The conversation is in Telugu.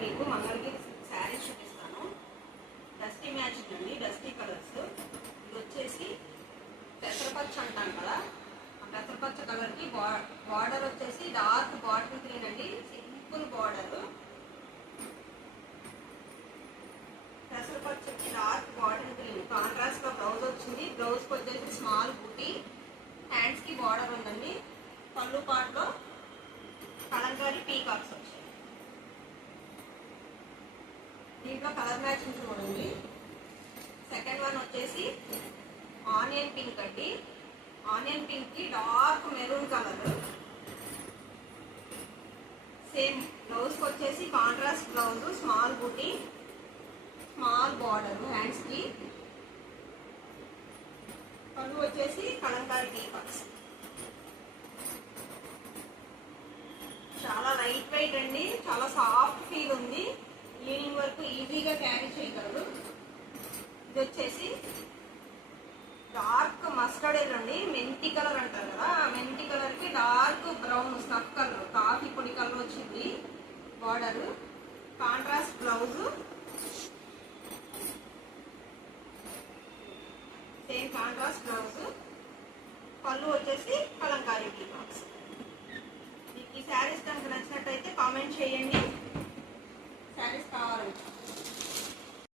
మీకు మంగళగిరి శారీస్ చూపిస్తాను. డస్టీ మ్యాచింగ్ అండి, డస్టీ కలర్స్. ఇది వచ్చేసి పెసరపచ్చ అంటాం కదా, ఆ పెసరపచ్చ కలర్కి బార్డర్ వచ్చేసి డార్క్ బాటిల్ గ్రీన్ అండి, సింపుల్ బార్డర్. పెసరపచ్చకి డార్క్ బాటిల్ గ్రీన్ కాంట్రాస్ట్ లో బ్లౌజ్ వచ్చింది. బ్లౌజ్కి వచ్చేసి స్మాల్ బూటీ, హ్యాండ్స్ కి బార్డర్ ఉందండి. పళ్ళు పాటలో కలంకారీ పీకాక్స్ వచ్చాయి. దీంట్లో కలర్ మ్యాచింగ్ చూడండి. సెకండ్ వన్ వచ్చేసి ఆనియన్ పింక్ అండి. ఆనియన్ పింక్ కి డార్క్ మెరూన్ కలర్. సేమ్ బ్లౌజ్కి వచ్చేసి contrast blouse, small buti, small border hands కి. పళ్ళు వచ్చేసి కలంకారీ పీకాక్స్. చాలా లైట్ వెయిట్ అండి, చాలా సాఫ్ట్ ఫీల్ ఉంది. ఈవినింగ్ వరకు ఈజీగా క్యారీ చేయగలరు. ఇది వచ్చేసి డార్క్ మస్టర్డ్ ఎల్లో అండి, మెంతి కలర్ అంటారు కదా, ఆ మెంతి కలర్ కి dark brown snuff colour, coffee పొడి కలర్ వచ్చింది. Border, contrast blouse, same contrast blouse. పళ్ళు వచ్చేసి కలంకారీ పీకాక్స్. మీకు ఈ శారీస్ కనుక నచ్చినట్టయితే కామెంట్ చేయండి. శారీస్ కావాలంటే